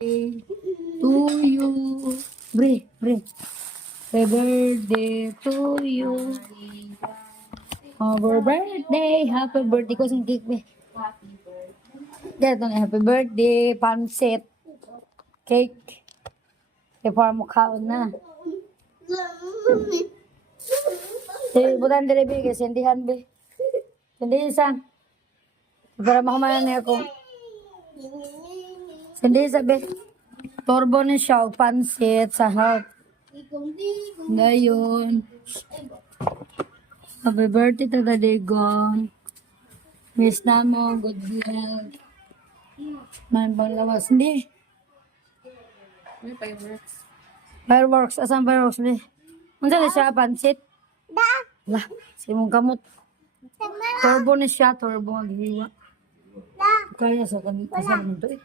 To you. Bre. Happy birthday to you. Happy birthday ko sing cake be. Ganito na, happy birthday, pancit, cake. E para mo kaon na. Butan dili be, kasi sindihan be. Sindihan sang. Para makumanan niya ako. Sindihan sa be. Turbo ni siya, pancit, sahag. Ngayon. Happy birthday to the Dagon. Miss na mo, good luck. Man bang lawas, hindi. May fireworks. Fireworks, asan fireworks, hindi. Unsa na siya, pancit? Lah, si mong kamot. Turbo ni siya, turbo ang hiwa. Kaya sa kanita sa mundo eh.